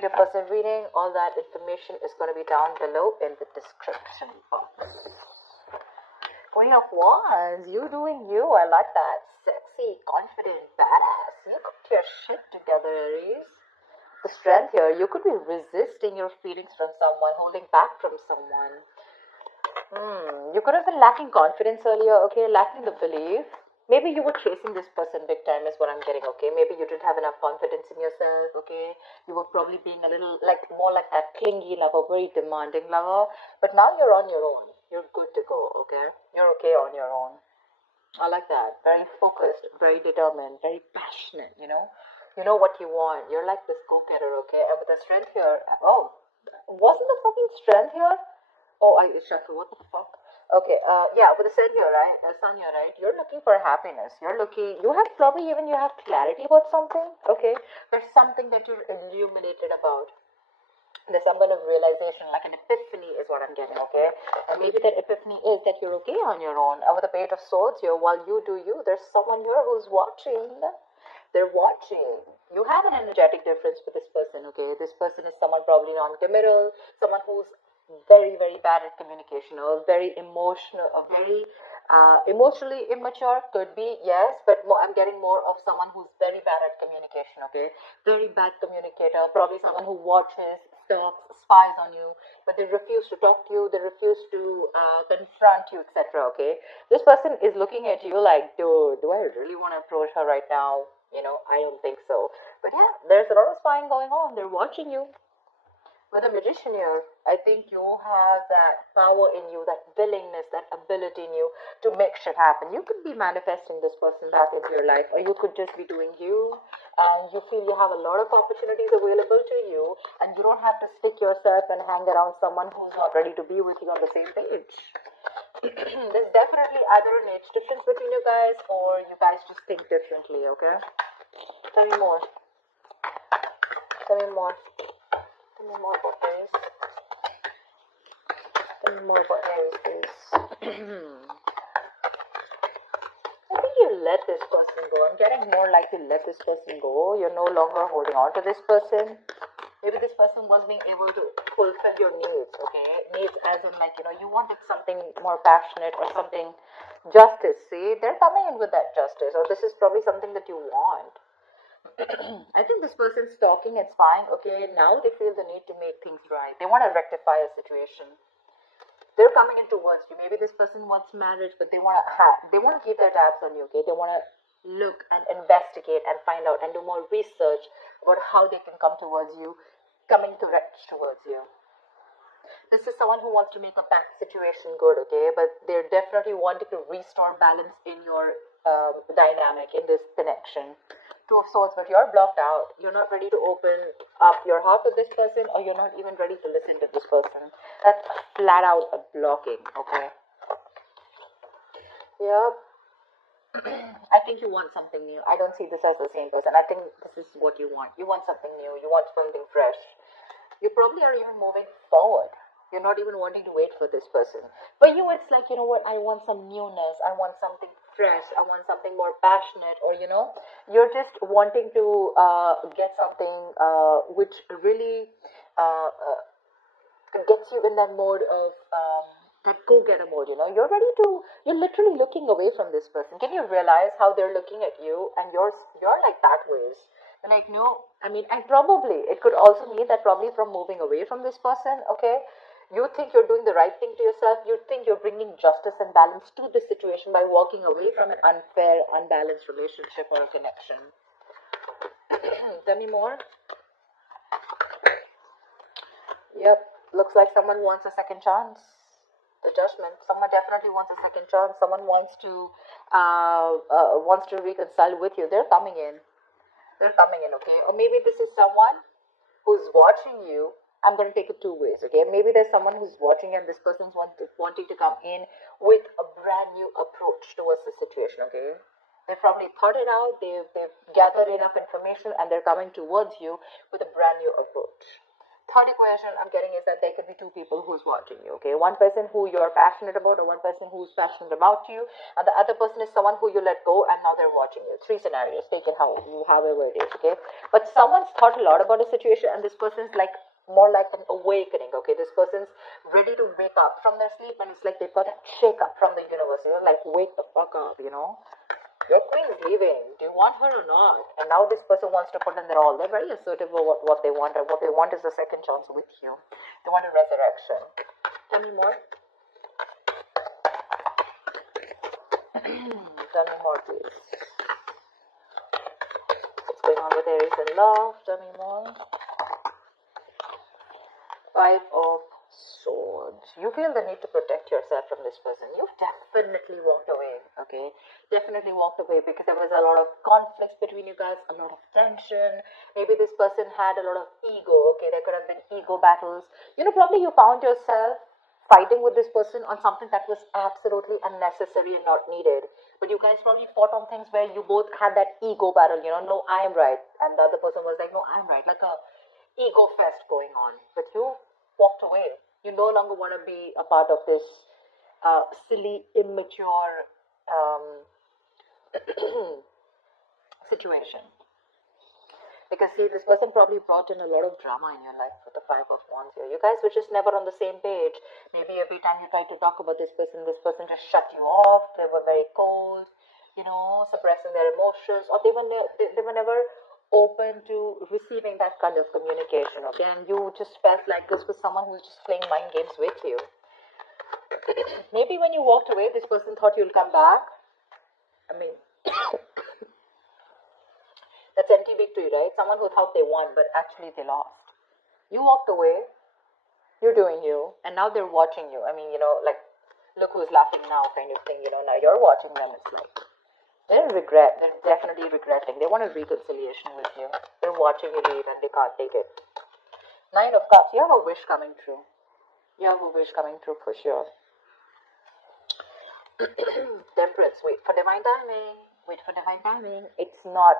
Your person reading, all that information is going to be down below in the description box. Queen of Wands, you doing you. I like that. Sexy, confident, badass. You got your shit together, Aries. The strength here, you could be resisting your feelings from someone, holding back from someone. You could have been lacking confidence earlier, okay, lacking the belief. Maybe you were chasing this person big time, is what I'm getting, okay? Maybe you didn't have enough confidence in yourself, okay? You were probably being a little, like, more like that clingy lover, very demanding lover. But now you're on your own. You're good to go, okay? You're okay on your own. I like that. Very focused, very determined, very passionate, you know? You know what you want. You're like this go-getter, okay? And with the strength here, oh, wasn't the fucking strength here? Oh, I Shaka, what the fuck? Okay, yeah, with the sun here, right? Sun here, right? You're looking for happiness. You're looking. You have probably even you have clarity about something. Okay, there's something that you're illuminated about. There's some kind of realization, like an epiphany, is what I'm getting. Okay, and maybe that epiphany is that you're okay on your own. And with the Page of Swords here, while you do you, there's someone here who's watching. They're watching. You have an energetic difference with this person, okay? This person is someone probably non-committal, someone who's very, very bad at communication, or very emotional, or very emotionally immature. Could be, yes, but more, I'm getting more of someone who's very bad at communication, okay? Very bad communicator, probably someone who watches, stalks, spies on you, but they refuse to talk to you, they refuse to confront you, etc., okay? This person is looking at you like, dude, do I really want to approach her right now? I don't think so. But yeah, there's a lot of spying going on. They're watching you. With a magician here, I think you have that power in you, that willingness, that ability in you to make shit happen. You could be manifesting this person back into your life, or you could just be doing you, and you feel you have a lot of opportunities available to you, and you don't have to stick yourself and hang around someone who's not ready to be with you on the same page. There's definitely either an age difference between you guys, or you guys just think differently, okay? Tell me more. Tell me more. Tell me more about Aries. Tell me more about Aries, please. I think you let this person go. I'm getting more like you let this person go. You're no longer holding on to this person. Maybe this person was being able to fulfill your needs, okay? Needs as in, like, you wanted something more passionate or something justice. See, they're coming in with that justice, or this is probably something that you want. I think this person's talking and spying. Okay, now they feel the need to make things right. They want to rectify a situation. They're coming in towards you. Maybe this person wants marriage, but they want to keep their tabs on you. Okay, they want to look and investigate and find out and do more research about how they can come towards you, coming to reach towards you. This is someone who wants to make a bad situation good, okay? But they're definitely wanting to restore balance in your dynamic, in this connection. Two of Swords, but you're blocked out. You're not ready to open up your heart to this person, or you're not even ready to listen to this person. That's flat out a blocking, okay? Yep. I think you want something new. I don't see this as the same person. I think this is what you want. You want something new. You want something fresh. You probably are even moving forward. You're not even wanting to wait for this person. For you, it's like, you know what, I want some newness. I want something fresh. I want something more passionate. Or, you're just wanting to get something which really gets you in that mode of that go-getter mode. You're literally looking away from this person. Can you realize how they're looking at you, and you're like that ways? They're like, no, I mean, and probably it could also mean that probably from moving away from this person, okay, you think you're doing the right thing to yourself. You think you're bringing justice and balance to the situation by walking away from an unfair, unbalanced relationship or a connection. Tell me more. Yep, looks like someone wants a second chance. The Judgment. Someone definitely wants a second chance. Someone wants to reconcile with you. They're coming in. They're coming in, okay? Or maybe this is someone who's watching you. I'm going to take it two ways, okay? Maybe there's someone who's watching, and this person's wanting to come in with a brand new approach towards the situation, okay? They've probably thought it out. They've gathered enough information, and they're coming towards you with a brand new approach. Third equation I'm getting is that there could be two people who's watching you, okay? One person who you're passionate about, or one person who's passionate about you, and the other person is someone who you let go and now they're watching you. Three scenarios, take it however it is, okay? But someone's thought a lot about a situation, and this person's like more like an awakening, okay? This person's ready to wake up from their sleep, and it's like they've got a shake up from the universe, like wake the fuck up, Your queen is leaving. Do you want her or not? And now this person wants to put in their all. They're very assertive about what they want, and what they want is a second chance with you. They want a resurrection. Tell me more. Tell me more, please. What's going on with Aries in love? Tell me more. Five of Swords. You feel the need to protect yourself from this person. You've definitely walked away, okay? Definitely walked away because there was a lot of conflicts between you guys, a lot of tension. Maybe this person had a lot of ego, okay? There could have been ego battles. Probably you found yourself fighting with this person on something that was absolutely unnecessary and not needed. But you guys probably fought on things where you both had that ego battle, no, I am right. And the other person was like, no, I'm right. Like a ego fest going on. But you walked away. You no longer want to be a part of this silly, immature situation. Because see, this person probably brought in a lot of drama in your life with the Five of Wands here. You guys were just never on the same page. Maybe every time you tried to talk about this person just shut you off. They were very cold, suppressing their emotions, or they were never open to receiving that kind of communication, okay? And you just felt like this was someone who was just playing mind games with you. Maybe when you walked away, this person thought you'll come back. I mean, that's empty victory, right? Someone who thought they won, but actually they lost. You walked away, you're doing you, and now they're watching you. I mean, like, look who's laughing now kind of thing, now you're watching them. It's like, they're definitely regretting. They want a reconciliation with you. They're watching you leave and they can't take it. Nine of Cups, you have a wish coming true. You have a wish coming true for sure. Temperance, wait for divine timing. Wait for divine timing. It's not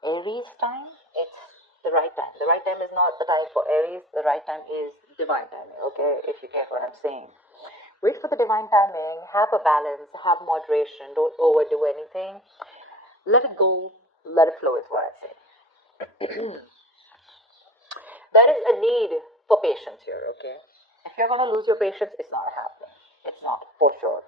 Aries time, it's the right time. The right time is not the time for Aries. The right time is divine timing, okay? If you get what I'm saying. Wait for the divine timing, have a balance, have moderation, don't overdo anything. Let it go, let it flow is what I say. There is a need for patience here, okay? If you're going to lose your patience, it's not happening. It's not, for sure.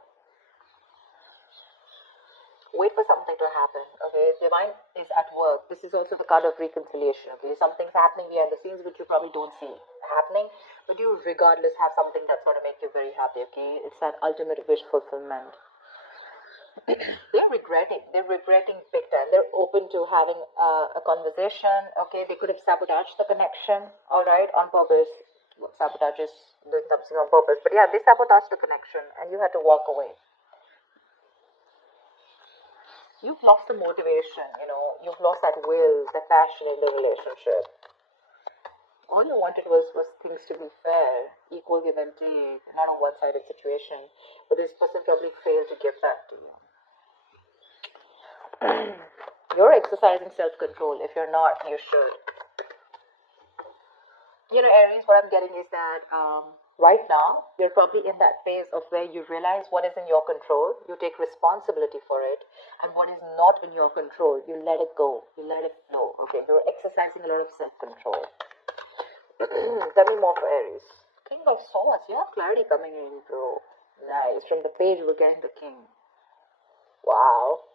Wait for something to happen, okay? Divine is at work. This is also the card of reconciliation, okay? Something's happening behind the scenes which you probably don't see happening, but you regardless have something that's going to make you very happy, okay? It's that ultimate wish fulfillment. They're regretting big time. They're open to having a conversation, okay? They could have sabotaged the connection, all right, on purpose. Sabotage is doing something on purpose, but yeah, they sabotaged the connection and you had to walk away. You've lost the motivation, you've lost that will, that passion in the relationship. All you wanted was things to be fair, equal give and take, not a one-sided situation. But this person probably failed to give that to you. You're exercising self-control. If you're not, you should. Aries, what I'm getting is that right now, you're probably in that phase of where you realize what is in your control, you take responsibility for it, and what is not in your control, you let it go, you let it flow, okay? You're exercising a lot of self-control. Tell me more for Aries. King of Swords, you have clarity coming in, bro. Nice. From the page, we're getting the King. Wow.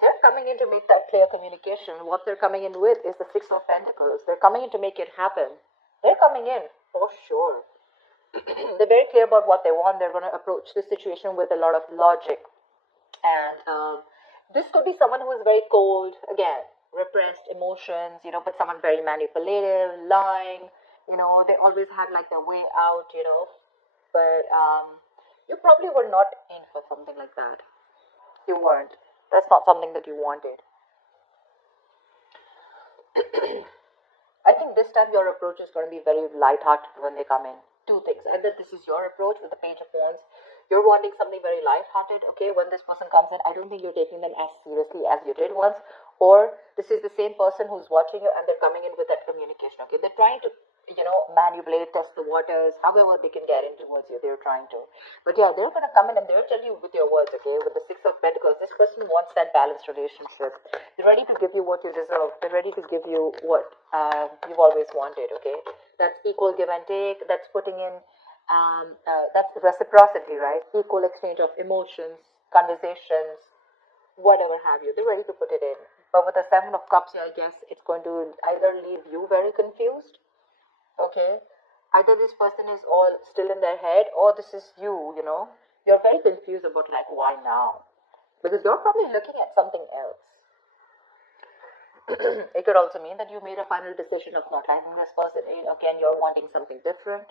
They're coming in to make that clear communication. What they're coming in with is the Six of Pentacles. They're coming in to make it happen. They're coming in, for sure. They're very clear about what they want. They're going to approach this situation with a lot of logic. And this could be someone who is very cold, again, repressed emotions, but someone very manipulative, lying, they always had like their way out, but you probably were not in for something like that. You weren't. That's not something that you wanted. I think this time your approach is going to be very light-hearted when they come in. Two things. Either this is your approach with the Page of Wands. You're wanting something very light-hearted, okay? When this person comes in, I don't think you're taking them as seriously as you did once. Or this is the same person who's watching you and they're coming in with that communication. Okay, they're trying to manipulate, test the waters, however they can get in towards you. They're trying to, but yeah, they're gonna come in and they'll tell you with your words. Okay, with the Six of Pentacles, this person wants that balanced relationship. They're ready to give you what you deserve. They're ready to give you what you've always wanted. Okay, that's equal give and take. That's putting in that's reciprocity, right? Equal exchange of emotions, conversations, whatever have you. They're ready to put it in. But with the Seven of Cups here, I guess it's going to either leave you very confused, okay? Either this person is all still in their head, or this is you. You're very confused about, like, why now? Because you're probably looking at something else. It could also mean that you made a final decision of not liking this person. Again, you're wanting something different,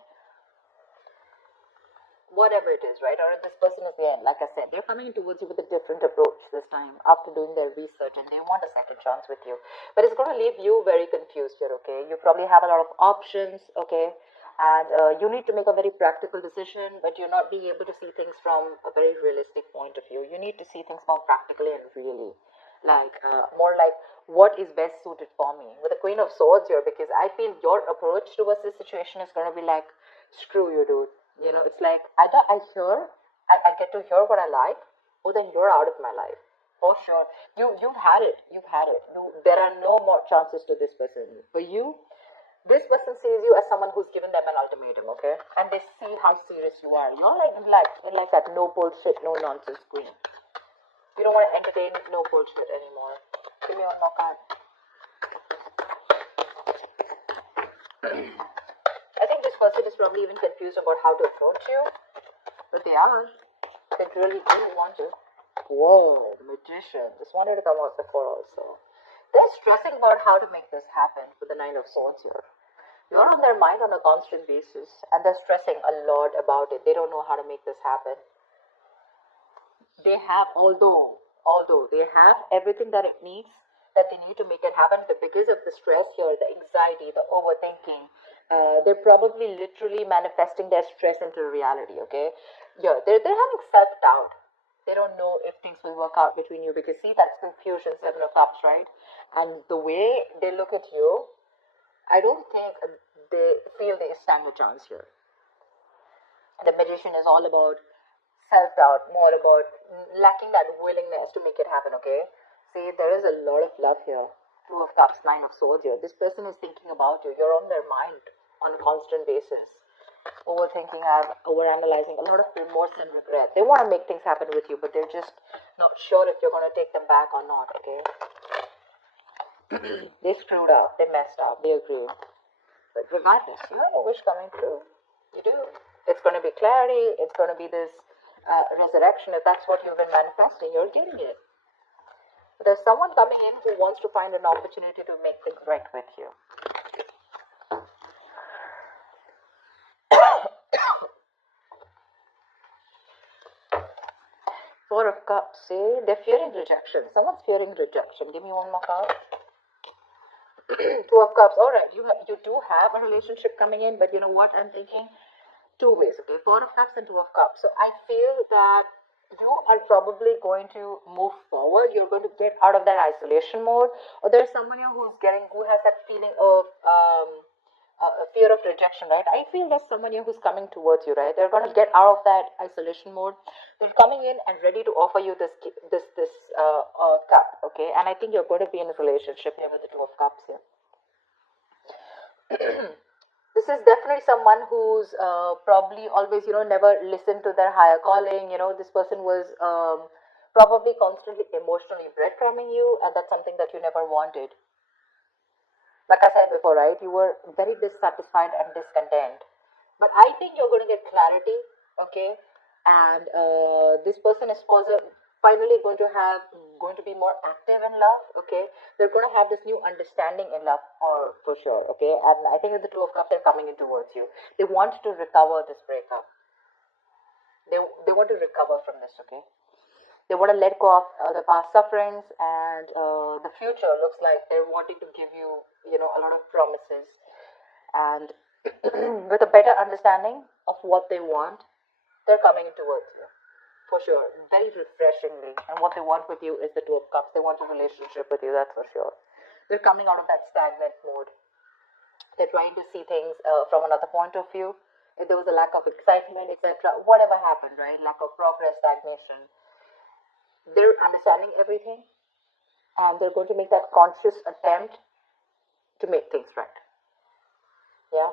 whatever it is, right? Or this person is again, like I said, they're coming towards you with a different approach this time after doing their research, and they want a second chance with you. But it's going to leave you very confused here, okay? You probably have a lot of options, okay? And you need to make a very practical decision, but you're not being able to see things from a very realistic point of view. You need to see things more practically and really, like more like what is best suited for me. With the Queen of Swords here, because I feel your approach towards this situation is going to be like, screw you, dude. It's like either I get to hear what I like, or then you're out of my life. For sure. You've had it. You've had it. There are no more chances to this person. For you, this person sees you as someone who's given them an ultimatum, okay? And they see how serious you are. You're like that no bullshit, no nonsense queen. You don't want to entertain no bullshit anymore. Give me one more card. I think this person is probably even confused about how to approach you, but they are. They really do want to. Whoa, Magician. Just wanted to come out before also. They're stressing about how to make this happen with the Nine of Swords here. You're on their mind on a constant basis, and they're stressing a lot about it. They don't know how to make this happen. They have, although they have everything that it needs, that they need to make it happen, but because of the stress here, the anxiety, the overthinking, they're probably literally manifesting their stress into reality, okay? Yeah, they're having self-doubt. They don't know if things will work out between you, because see, that's confusion, Seven of Cups, right? And the way they look at you, I don't think they feel they stand a chance here. The Magician is all about self-doubt, more about lacking that willingness to make it happen, okay? See, there is a lot of love here. Two of Cups, Nine of Swords here. This person is thinking about you. You're on their mind on a constant basis. Overthinking, overanalyzing, a lot of remorse and regret. They want to make things happen with you, but they're just not sure if you're going to take them back or not, okay? They screwed up. They messed up. They agree. But regardless, you have a wish coming true. You do. It's going to be clarity. It's going to be this resurrection. If that's what you've been manifesting, you're getting it. But there's someone coming in who wants to find an opportunity to make things right with you. Four of Cups. See, they're fearing rejection. Someone's fearing rejection. Give me one more card. Two of Cups. All right, you do have a relationship coming in, but you know what I'm thinking? Two ways, okay? Four of Cups and Two of Cups. So I feel that you are probably going to move forward. You're going to get out of that isolation mode, or there's someone here who has that feeling of a fear of rejection, right? I feel there's someone here who's coming towards you, right? They're going to get out of that isolation mode. They're coming in and ready to offer you this cup, okay? And I think you're going to be in a relationship here with the Two of Cups here. This is definitely someone who's probably always, never listened to their higher calling. This person was probably constantly emotionally breadcrumbing you, and that's something that you never wanted. Like I said before, right? You were very dissatisfied and discontent. But I think you're going to get clarity, okay? And this person is finally going to be more active in love, okay? They're going to have this new understanding in love, or for sure, okay? And I think with the Two of Cups, they're coming in towards you. They want to recover this breakup. They want to recover from this, okay? They want to let go of the past sufferings, and the future looks like they're wanting to give you, a lot of promises, and with a better understanding of what they want, they're coming towards you. for sure. Very refreshingly. And what they want with you is the Two of Cups. They want a relationship with you, that's for sure. They're coming out of that stagnant mode. They're trying to see things from another point of view. If there was a lack of excitement, etc., whatever happened, right? Lack of progress, stagnation. They're understanding everything, and they're going to make that conscious attempt to make things right. Yeah.